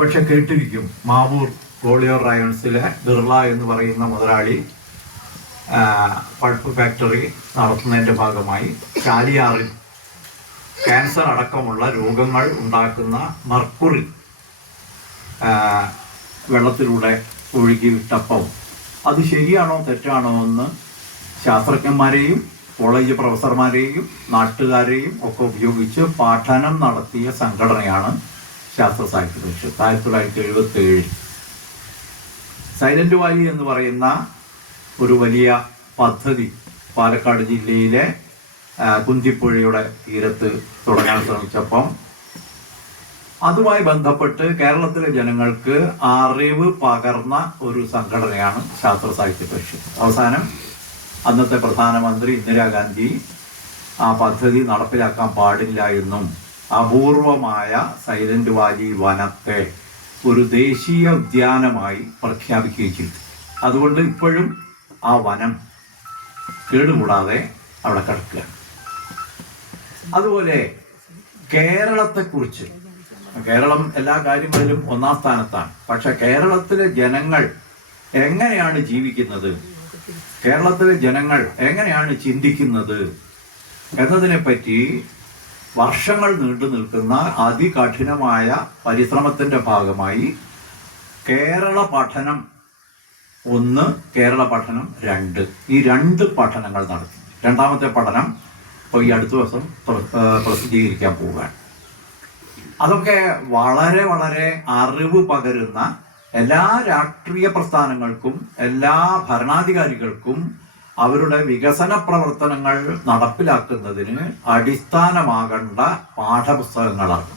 പക്ഷെ കേട്ടിരിക്കും. മാവൂർ ഗോളിയോർ റയോൺസിലെ ബിർള എന്ന് പറയുന്ന മുതലാളി പൾപ്പ് ഫാക്ടറി നടത്തുന്നതിന്റെ ഭാഗമായി ചാലിയാറിൽ ക്യാൻസർ അടക്കമുള്ള രോഗങ്ങൾ ഉണ്ടാക്കുന്ന മർക്കുറി വെള്ളത്തിലൂടെ ഒഴുകി വിട്ടപ്പം. അത് ശരിയാണോ തെറ്റാണോ എന്ന് ശാസ്ത്രജ്ഞന്മാരെയും കോളേജ് പ്രൊഫസർമാരെയും നാട്ടുകാരെയും ഒക്കെ ഉപയോഗിച്ച് പഠനം നടത്തിയ സംഘടനയാണ് ശാസ്ത്ര സാഹിത്യ പരിഷത്ത് ആയിരത്തി തൊള്ളായിരത്തി എഴുപത്തി ഏഴിൽ സൈലന്റ് വാലി എന്ന് പറയുന്ന ഒരു വലിയ പദ്ധതി പാലക്കാട് ജില്ലയിലെ കുന്തിപ്പുഴയുടെ തീരത്ത് തുടങ്ങാൻ ശ്രമിച്ചപ്പം അതുമായി ബന്ധപ്പെട്ട് കേരളത്തിലെ ജനങ്ങൾക്ക് അറിവ് പകർന്ന ഒരു സംഘടനയാണ് ശാസ്ത്ര സാഹിത്യ പരിഷത്ത് അവസാനം അന്നത്തെ പ്രധാനമന്ത്രി ഇന്ദിരാഗാന്ധി ആ പദ്ധതി നടപ്പിലാക്കാൻ പാടില്ല എന്നും അപൂർവമായ സൈലന്റ് വാലി വനത്തെ ഒരു ദേശീയ ഉദ്യാനമായി പ്രഖ്യാപിക്കുകയും ചെയ്തു. അതുകൊണ്ട് ഇപ്പോഴും ആ വനം കേടുകൂടാതെ അവിടെ കിടക്കുക. അതുപോലെ കേരളത്തെക്കുറിച്ച് കേരളം എല്ലാ കാര്യങ്ങളിലും ഒന്നാം സ്ഥാനത്താണ്. പക്ഷെ കേരളത്തിലെ ജനങ്ങൾ എങ്ങനെയാണ് ജീവിക്കുന്നത്? കേരളത്തിലെ ജനങ്ങൾ എങ്ങനെയാണ് ചിന്തിക്കുന്നത് എന്നതിനെ പറ്റി വർഷങ്ങൾ നീണ്ടു നിൽക്കുന്ന അതികഠിനമായ പരിശ്രമത്തിന്റെ ഭാഗമായി കേരള പഠനം ഒന്ന് കേരള പഠനം രണ്ട്. ഈ രണ്ട് പഠനങ്ങൾ നടത്തി. രണ്ടാമത്തെ പഠനം ഇപ്പോൾ ഈ അടുത്ത ദിവസം പ്ര- പ്രസിദ്ധീകരിക്കാൻ പോവുകയാണ്. അതൊക്കെ വളരെ വളരെ അറിവ് പകരുന്ന എല്ലാ രാഷ്ട്രീയ പ്രസ്ഥാനങ്ങൾക്കും എല്ലാ ഭരണാധികാരികൾക്കും അവരുടെ വികസന പ്രവർത്തനങ്ങൾ നടപ്പിലാക്കുന്നതിന് അടിസ്ഥാനമാകേണ്ട പാഠപുസ്തകങ്ങളാണ്.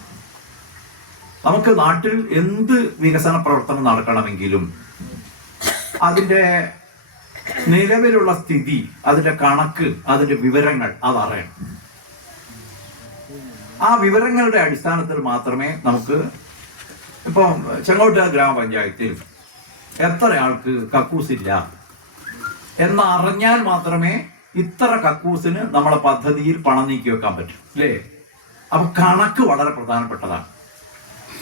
നമുക്ക് നാട്ടിൽ എന്ത് വികസന പ്രവർത്തനം നടക്കണമെങ്കിലും അതിന്റെ നിലവിലുള്ള സ്ഥിതി അതിന്റെ കണക്ക് അതിന്റെ വിവരങ്ങൾ അതറിയണം. ആ വിവരങ്ങളുടെ അടിസ്ഥാനത്തിൽ മാത്രമേ നമുക്ക് ഇപ്പം ചെങ്ങോട്ട ഗ്രാമപഞ്ചായത്തിൽ എത്ര ആൾക്ക് കക്കൂസില്ല എന്ന് അറിഞ്ഞാൽ മാത്രമേ ഇത്ര കക്കൂസിന് നമ്മളെ പദ്ധതിയിൽ പണം നീക്കി വെക്കാൻ പറ്റും. അല്ലേ? അപ്പൊ കണക്ക് വളരെ പ്രധാനപ്പെട്ടതാണ്.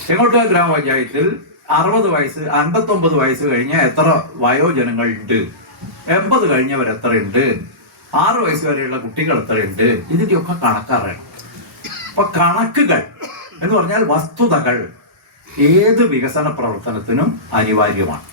ചെങ്ങോട്ടുകാർ ഗ്രാമപഞ്ചായത്തിൽ അറുപത് വയസ്സ് അൻപത്തൊമ്പത് വയസ്സ് കഴിഞ്ഞ എത്ര വയോജനങ്ങൾ ഉണ്ട് എൺപത് കഴിഞ്ഞവർ എത്ര ഉണ്ട് ആറ് വയസ്സ് വരെയുള്ള കുട്ടികൾ എത്ര ഉണ്ട് ഇതിന്റെയൊക്കെ കണക്കറിയണം അപ്പൊ കണക്കുകൾ എന്ന് പറഞ്ഞാൽ വസ്തുതകൾ ഏത് വികസന പ്രവർത്തനത്തിനും അനിവാര്യമാണ്.